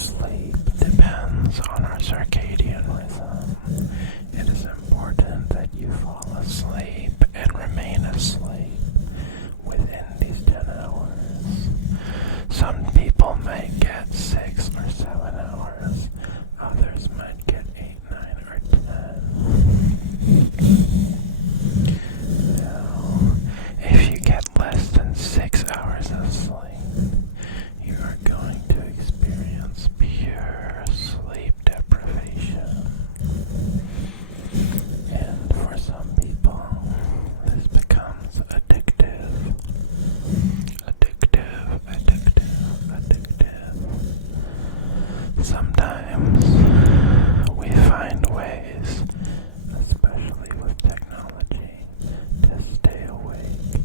sleep depends on our circadian rhythm. It is important that you fall asleep and remain asleep within these 10 hours. Some people might get 6 or 7 hours. Others might get 8, 9, or 10. Now, if you get less than 6 hours of sleep, you are going to experience pure sleep deprivation. And for some people, this becomes addictive. Sometimes we find ways, especially with technology, to stay awake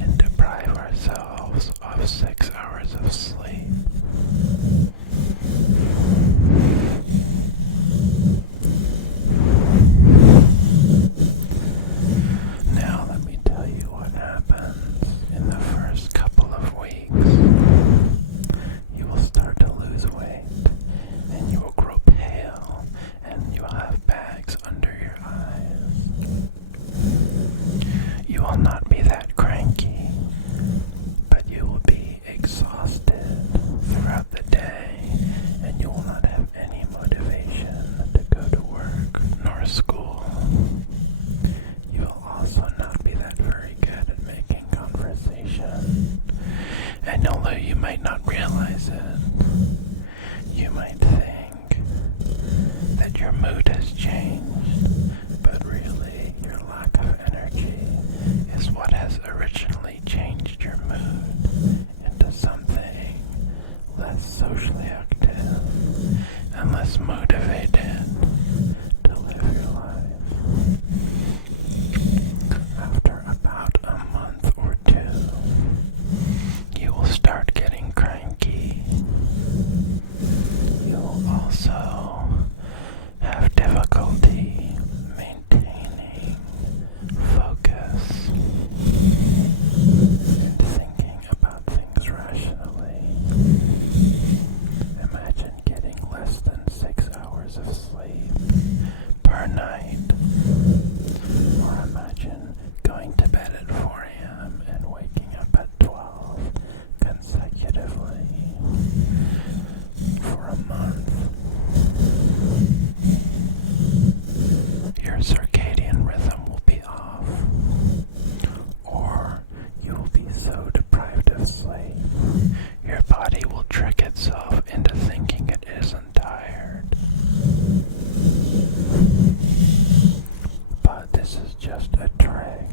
and deprive ourselves of 6 hours of sleep. Now let me tell you what happens in the first couple of weeks. You will start to lose weight, and you will grow pale, and you will have bags under your eyes. You will not be that cranky, but you will be exhausted throughout the day, and you will not have any motivation to go to work nor school. You will also not be that very good at making conversation, and although you might not realize it, you might think that your mood has changed, but really your lack of energy is what has originally changed your mood into something less socially active and less motivated to live your life. After about a month or 2, you will start getting cranky. You will also have difficulty maintaining focus and thinking about things rationally. Imagine getting less than 6 hours of sleep per night. Or imagine going to bed at 4 a.m. and waking up at 12 consecutively for a month. Your circadian rhythm will be off, or you will be so deprived of sleep, your body will trick itself into thinking it isn't tired. But this is just a trick,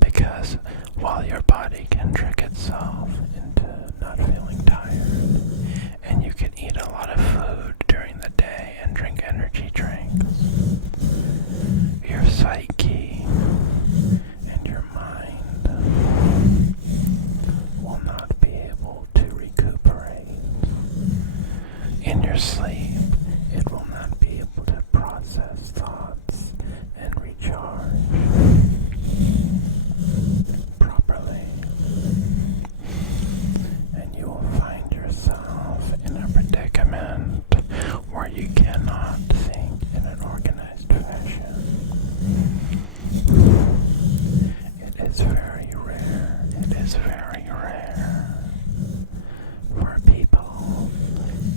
because while your body can trick itself into not feeling tired, and you can eat a lot of food during the day and drink energy drinks, your psyche and your mind will not be able to recuperate. In your sleep, it will not be able to process thoughts and recharge properly. And you will find yourself in a predicament where you cannot think in an organized fashion. It is very rare for people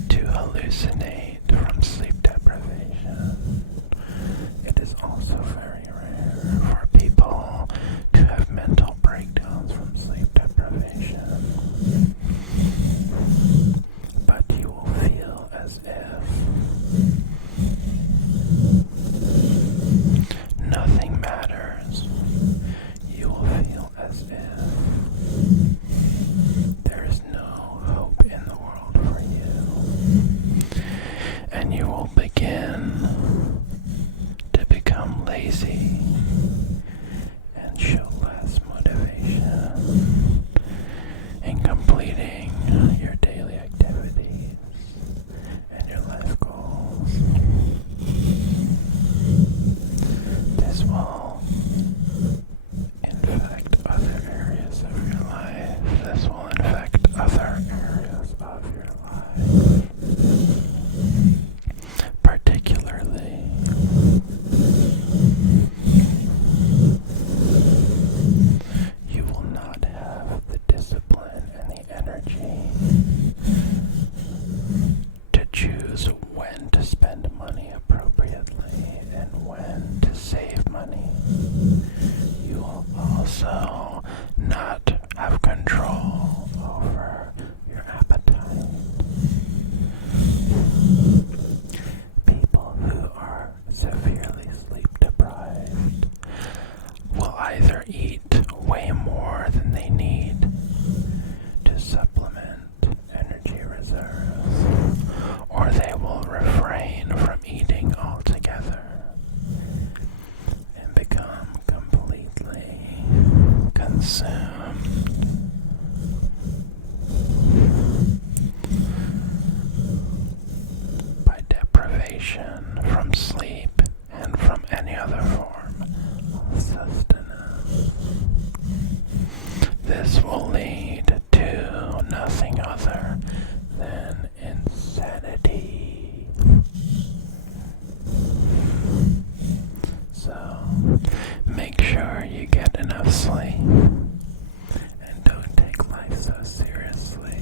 to hallucinate from sleep deprivation. It is also very rare for people to have mental breakdowns from sleep deprivation. But you will feel as if nothing matters. You will feel as if there is no hope in the world for you. deprivation from sleep and from any other form of sustenance. This will lead to nothing other than insanity. So, make sure you get enough sleep and don't take life so seriously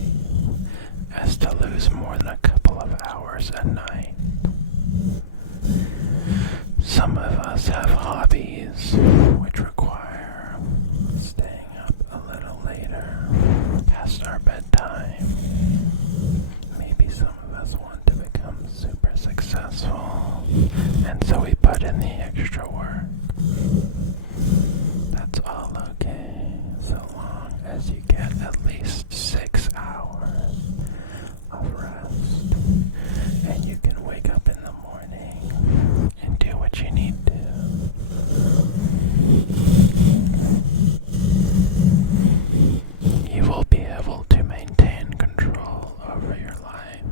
as to lose more than a couple of hours a night. Some of us have hobbies which require staying up a little later, past our bedtime. Maybe some of us want to become super successful, and so we put in the extra work. That's all okay, so long as you get at least 6 hours of rest, and you can wake up in the morning and do what you need to. You will be able to maintain control over your life.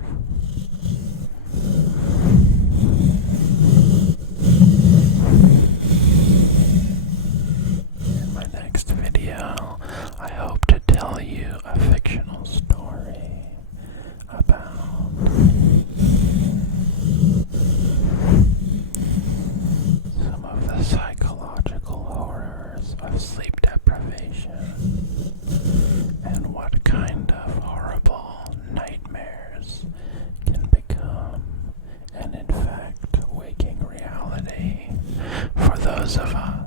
In my next video, I hope to tell you a fictional story about some of the psychological horrors of sleep deprivation and what kind of horrible nightmares can become and in fact waking reality for those of us